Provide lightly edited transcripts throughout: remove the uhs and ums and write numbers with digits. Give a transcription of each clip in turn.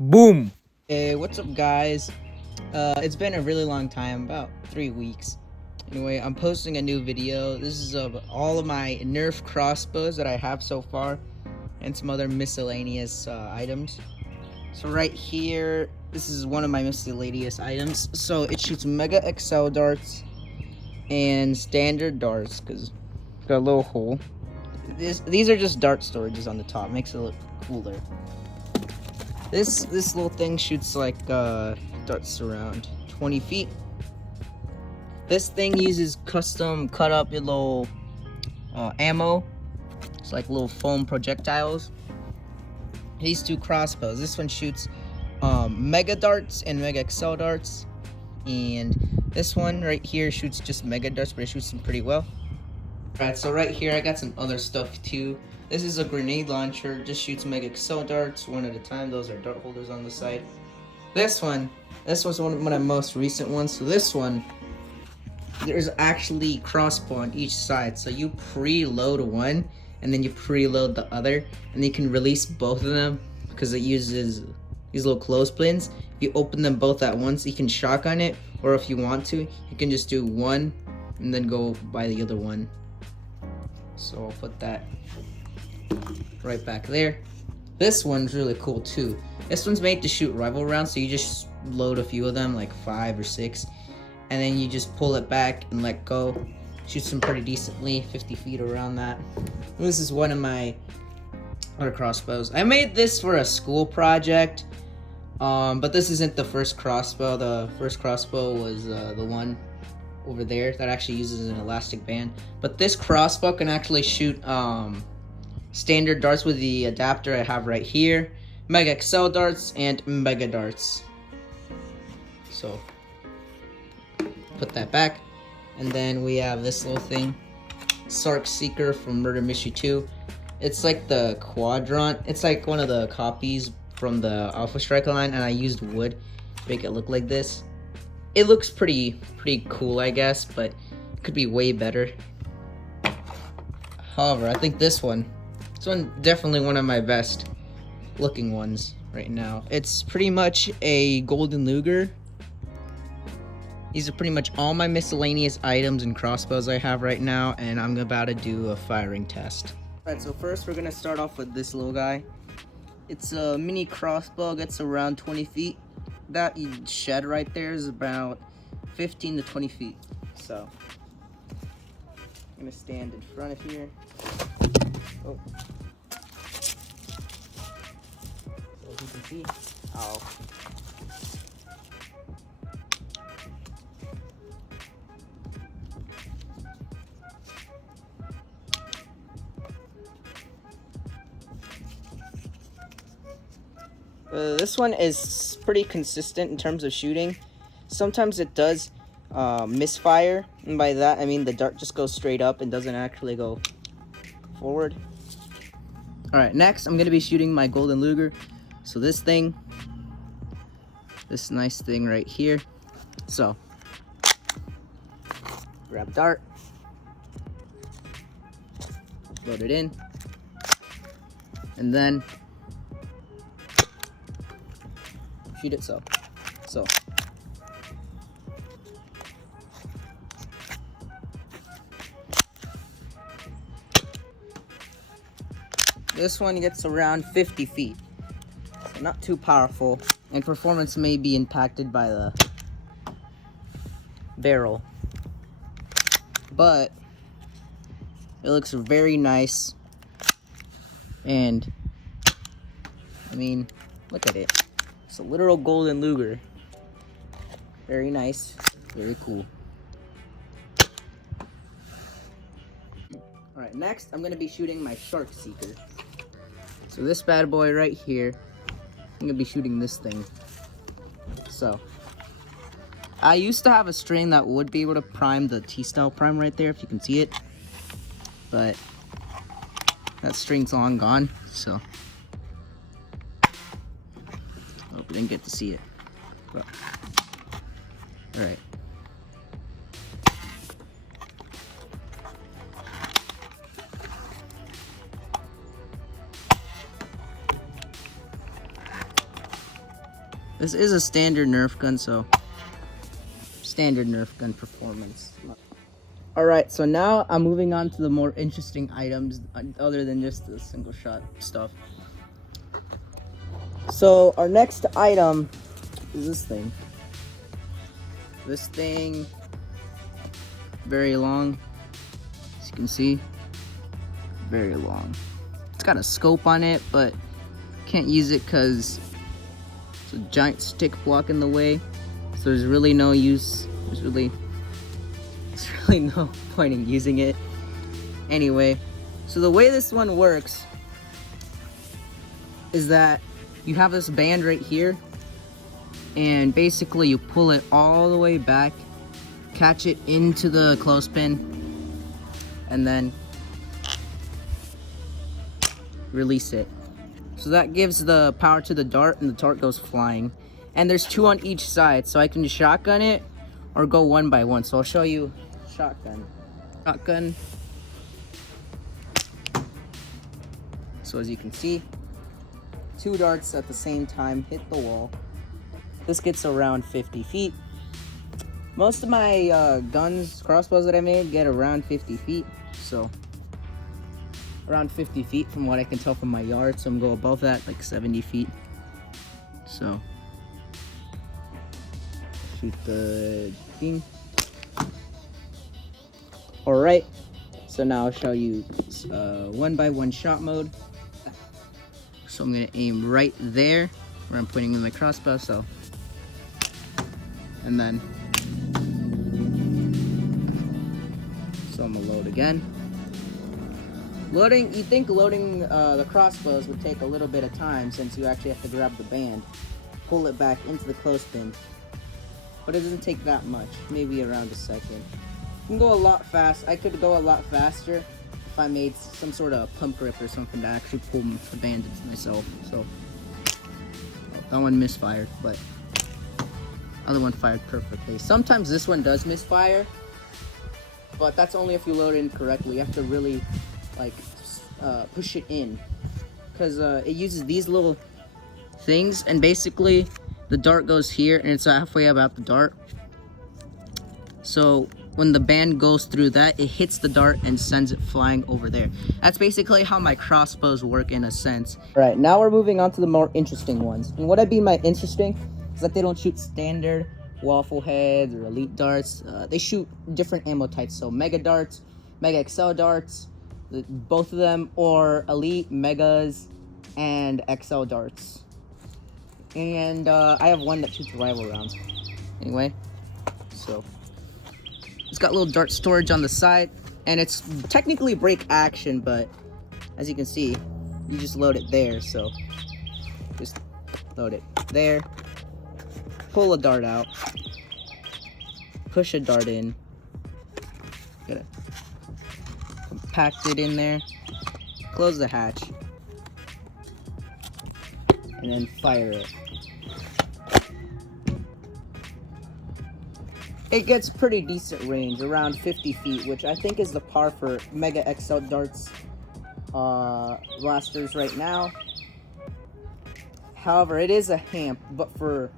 Boom! Hey, what's up, guys? It's been a really long time, about 3 weeks. Anyway, I'm posting a new video. This is of all of my Nerf crossbows that I have so far, and some other miscellaneous items. So right here, this is one of my miscellaneous items. So it shoots Mega XL darts and standard darts, because it's got a little hole. These are just dart storages on the top, makes it look cooler. This little thing shoots like darts around 20 feet. This thing uses custom cut up little ammo. It's like little foam projectiles. These two crossbows. This one shoots mega darts and mega XL darts, and this one right here shoots just mega darts, but it shoots them pretty well. Alright, so right here I got some other stuff too. This is a grenade launcher, just shoots mega XL darts one at a time. Those are dart holders on the side. This one's one of my most recent ones. So this one, there's actually crossbow on each side. So you preload one and then you preload the other, and you can release both of them because it uses these little clothespins. If you open them both at once, you can shotgun it, or if you want to, you can just do one and then go by the other one. So I'll put that right back there. This one's really cool too. This one's made to shoot rifle rounds, so you just load a few of them, like 5 or 6, and then you just pull it back and let go. Shoots them pretty decently, 50 feet around that. This is one of my other crossbows. I made this for a school project, but this isn't the first crossbow. The first crossbow was the one over there that actually uses an elastic band. But this crossbow can actually shoot standard darts with the adapter I have right here, Mega XL darts and Mega darts. So put that back, and then we have this little thing, Sark Seeker from Murder Mystery 2. It's like the quadrant. It's like one of the copies from the Alpha Striker line, and I used wood to make it look like this. It looks pretty cool, I guess, but it could be way better. However, I think this one definitely one of my best looking ones right now. It's pretty much a golden Luger. These are pretty much all my miscellaneous items and crossbows I have right now, and I'm about to do a firing test. Alright, so first we're gonna start off with this little guy. It's a mini crossbow, gets around 20 feet. That shed right there is about 15 to 20 feet. So I'm gonna stand in front of here. Oh. So as you can see, this one is pretty consistent in terms of shooting. Sometimes it does misfire, and by that I mean the dart just goes straight up and doesn't actually go forward. Alright, next I'm going to be shooting my golden Luger. So this nice thing right here. So grab dart, load it in, and then shoot it so. This one gets around 50 feet. So not too powerful, and performance may be impacted by the barrel. But it looks very nice, and I mean, look at it. It's a literal golden Luger. Very nice, very cool. Alright, next I'm going to be shooting my Sark Seeker. So this bad boy right here, I'm going to be shooting this thing. So I used to have a string that would be able to prime the T-style prime right there, if you can see it. But that string's long gone, so hope you didn't get to see it. But alright. This is a standard Nerf gun, so standard Nerf gun performance. Alright, so now I'm moving on to the more interesting items other than just the single shot stuff. So our next item is this thing. This thing, very long, as you can see, very long. It's got a scope on it, but can't use it because it's a giant stick blocking the way. So there's really no use. There's really no point in using it. Anyway, so the way this one works is that you have this band right here, and basically you pull it all the way back, catch it into the clothespin, and then release it. So that gives the power to the dart, and the dart goes flying. And there's 2 on each side, so I can shotgun it or go 1 by 1. So I'll show you shotgun. Shotgun. So as you can see, 2 darts at the same time hit the wall. This gets around 50 feet. Most of my guns, crossbows that I made, get around 50 feet. So around 50 feet from what I can tell from my yard. So I'm going to go above that, like 70 feet. So shoot the thing. Alright, so now I'll show you 1 by 1 shot mode. So I'm going to aim right there where I'm pointing with my crossbow. So, and then, so I'm going to load again. Loading, you think loading the crossbows would take a little bit of time since you actually have to grab the band, pull it back into the clothespin. But it doesn't take that much, maybe around a second. You can go a lot fast. I could go a lot faster if I made some sort of pump grip or something to actually pull the band into myself. So that one misfired, but other one fired perfectly. Sometimes this one does misfire, but that's only if you load it incorrectly. You have to really like push it in, because it uses these little things, and basically the dart goes here and it's halfway about the dart. So when the band goes through that, it hits the dart and sends it flying over there. That's basically how my crossbows work in a sense. Right, now we're moving on to the more interesting ones. And what I mean by interesting is that they don't shoot standard waffle heads or elite darts. They shoot different ammo types. So mega darts, mega XL darts, both of them, or elite, megas, and XL darts. And I have one that shoots rival rounds. Anyway, so it's got little dart storage on the side, and it's technically break action, but as you can see, you just load it there. So just load it there, pull a dart out, push a dart in, gotta compact it in there, close the hatch, and then fire it. It gets pretty decent range, around 50 feet, which I think is the par for Mega XL darts blasters right now. However, it is a hamp, but for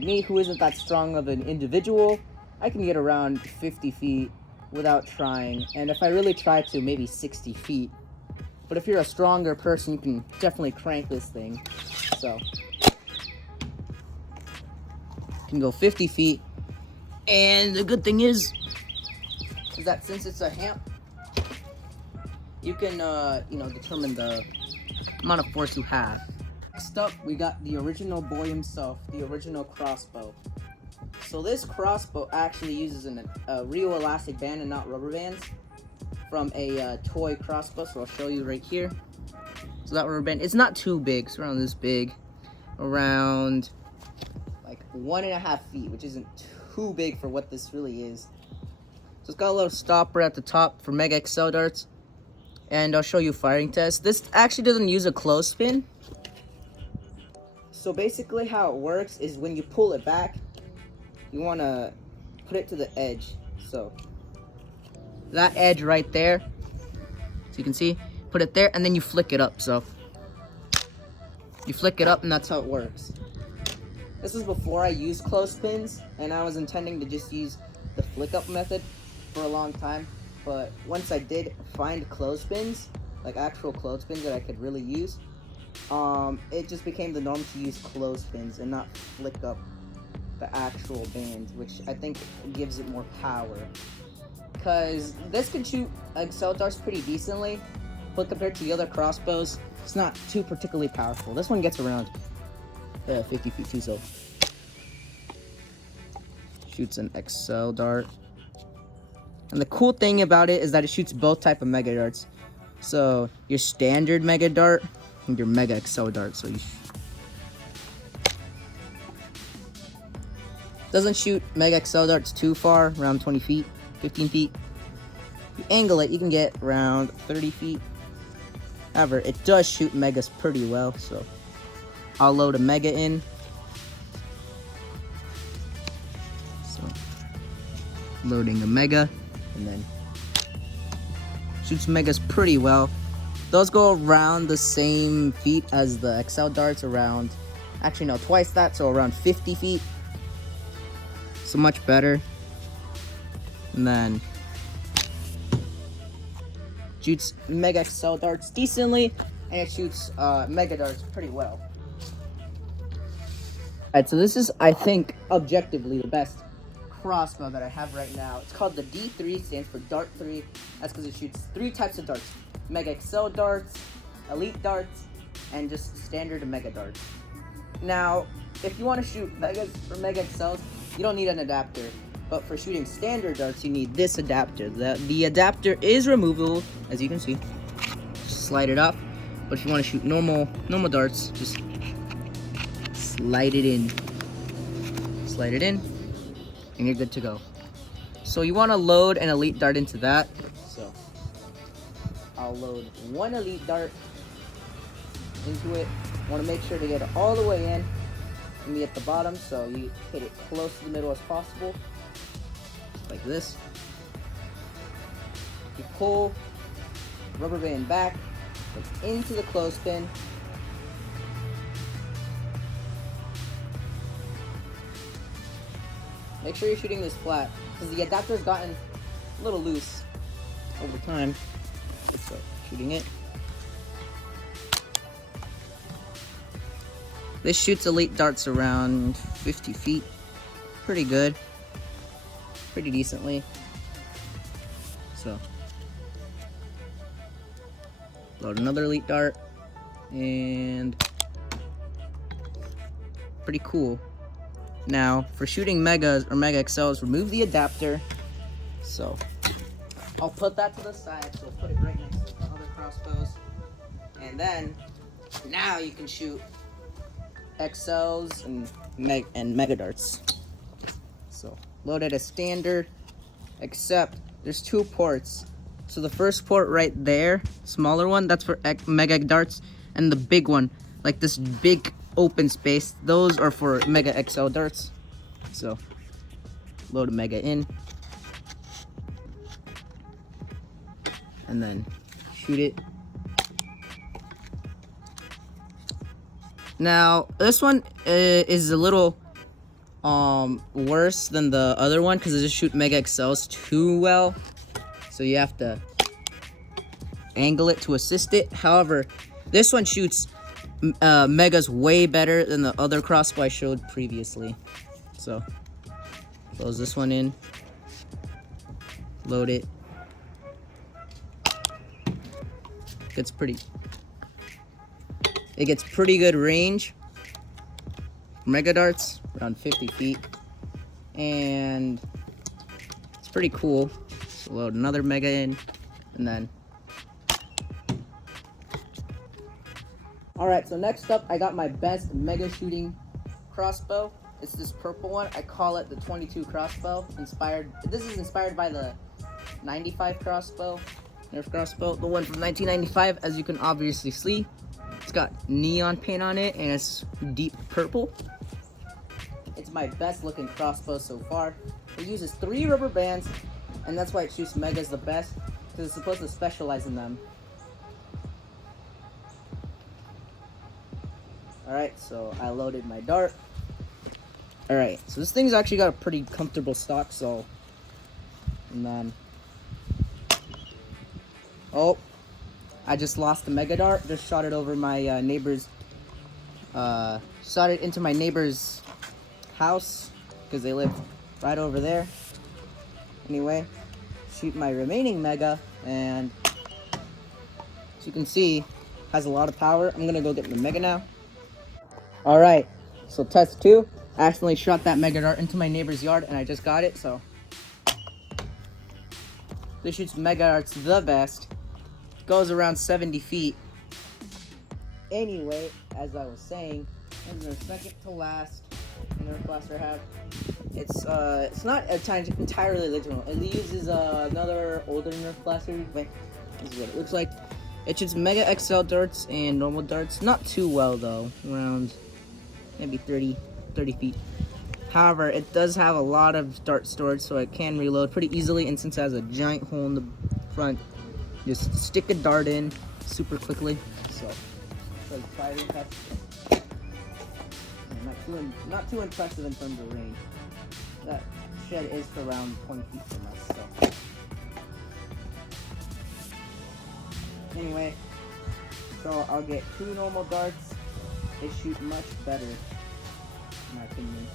me, who isn't that strong of an individual, I can get around 50 feet without trying, and if I really try to, maybe 60 feet. But if you're a stronger person, you can definitely crank this thing. So, you can go 50 feet. And the good thing is that since it's a hamp, you can, determine the amount of force you have. Next up, we got the original boy himself, the original crossbow. So this crossbow actually uses a real elastic band and not rubber bands from a toy crossbow. So I'll show you right here. So that rubber band, it's not too big. It's around this big, around like 1.5 feet, which isn't too big for what this really is. So it's got a little stopper at the top for Mega XL darts, and I'll show you firing test. This actually doesn't use a clothespin. So basically how it works is when you pull it back, you want to put it to the edge. So that edge right there, so you can see, put it there, and then you flick it up. So you flick it up, and that's how it works. This was before I used clothespins, and I was intending to just use the flick up method for a long time. But once I did find clothespins, like actual clothespins that I could really use, it just became the norm to use clothespins and not flick up the actual band, which I think gives it more power. Because this can shoot excel darts pretty decently, but compared to the other crossbows, it's not too particularly powerful. This one gets around 50 feet too, so shoots an excel dart. And the cool thing about it is that it shoots both type of mega darts. So your standard mega dart and your mega excel dart. So you doesn't shoot mega excel darts too far, around 20 feet, 15 feet. If you angle it, you can get around 30 feet. However, it does shoot megas pretty well, so I'll load a mega in. So loading a mega, and then shoots megas pretty well. Those go around the same feet as the excel darts, around, actually no, twice that, so around 50 feet. So much better. And then shoots mega excel darts decently, and it shoots mega darts pretty well. Alright, so this is, I think, objectively the best crossbow that I have right now. It's called the D3, stands for Dart 3. That's because it shoots 3 types of darts: mega excel darts, elite darts, and just standard mega darts. Now, if you want to shoot megas or mega excels, you don't need an adapter. But for shooting standard darts, you need this adapter. The adapter is removable, as you can see. Just slide it off. But if you want to shoot normal darts, just slide it in. Slide it in, and you're good to go. So you want to load an elite dart into that. So I'll load one elite dart into it. Want to make sure to get it all the way in and be at the bottom, so you hit it close to the middle as possible, like this. You pull rubber band back, like into the clothespin. Make sure you're shooting this flat, because the adapter's gotten a little loose over time. So shooting it. This shoots elite darts around 50 feet. Pretty good. Pretty decently. So load another elite dart, and pretty cool. Now for shooting megas or mega excels, remove the adapter. So I'll put that to the side, so put it right next to the other crossbows. And then now you can shoot excels and mega darts. So load it as standard, except there's 2 ports. So the first port right there, smaller one, that's for mega darts, and the big one, like this big open space, those are for mega excel darts. So load a mega in, and then shoot it. Now this one is a little worse than the other one, because it just shoot mega excels too well, so you have to angle it to assist it. However, this one shoots megas way better than the other crossbow I showed previously. So close this one in, load it. It gets pretty good range. Mega darts around 50 feet, and it's pretty cool. So load another mega in, and then alright, so next up I got my best mega shooting crossbow. It's this purple one. I call it the 22 crossbow. This is inspired by the 95 crossbow, Nerf crossbow, the one from 1995, as you can obviously see. It's got neon paint on it, and it's deep purple. It's my best looking crossbow so far. It uses 3 rubber bands, and that's why it shoots megas the best, because it's supposed to specialize in them. Alright, so I loaded my dart. Alright, so this thing's actually got a pretty comfortable stock, so... And then... Oh! I just lost the Mega Dart. Just shot it over my neighbor's... shot it into my neighbor's house, because they live right over there. Anyway, shoot my remaining Mega, and... As you can see, has a lot of power. I'm gonna go get the Mega now. Alright, so test 2. I accidentally shot that Mega Dart into my neighbor's yard, and I just got it, so... This shoots Mega Darts the best. Goes around 70 feet. Anyway, as I was saying, this is our second to last Nerf blaster I have. It's not entirely original. It uses another older Nerf blaster, but this is what it looks like. It shoots Mega XL darts and normal darts. Not too well though, around maybe 30 feet. However, it does have a lot of dart storage, so it can reload pretty easily, and since it has a giant hole in the front, just stick a dart in super quickly. So like firing test. Not too impressive in terms of range. That shed is for around 20 feet from us, so. Anyway, so I'll get 2 normal darts. They shoot much better, in my opinion.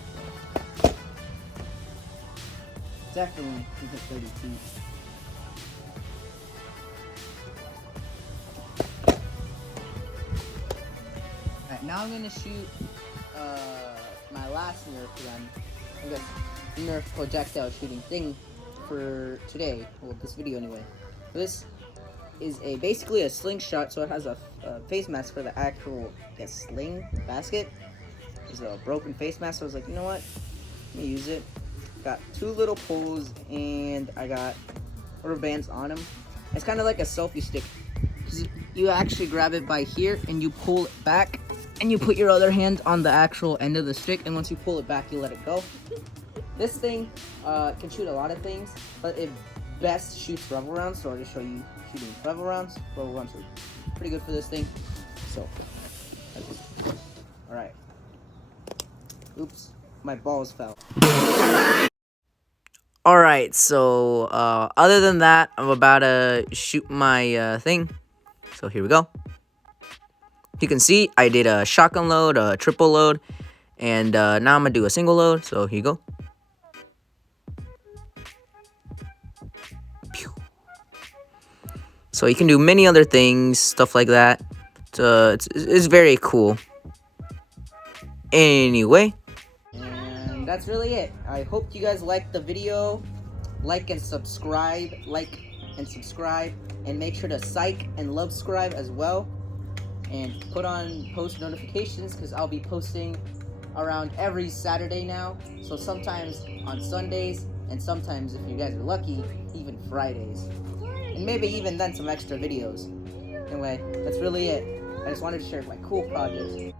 Definitely can hit 30 feet. Alright, now I'm gonna shoot my last Nerf gun. I guess Nerf projectile shooting thing for today. Well, this video anyway. This is basically a slingshot, so it has a face mask for the actual, I guess, sling basket. There's a broken face mask, so I was like, you know what? Let me use it. Got 2 little poles, and I got rubber bands on them. It's kind of like a selfie stick. You actually grab it by here, and you pull it back, and you put your other hand on the actual end of the stick, and once you pull it back, you let it go. This thing can shoot a lot of things, but it best shoots rubber rounds, so I'll just show you shooting rubber rounds. Rubber rounds are pretty good for this thing. So, alright. Oops, my balls fell. Alright, so other than that, I'm about to shoot my thing. So here we go. You can see I did a shotgun load, a triple load, and now I'm gonna do a single load. So here you go. Pew. So you can do many other things, stuff like that. It's very cool. Anyway. And that's really it. I hope you guys liked the video. Like and subscribe, and make sure to psych and love subscribe as well, and put on post notifications, because I'll be posting around every Saturday now, so sometimes on Sundays, and sometimes, if you guys are lucky, even Fridays, and maybe even then some extra videos. Anyway, that's really it. I just wanted to share my cool projects.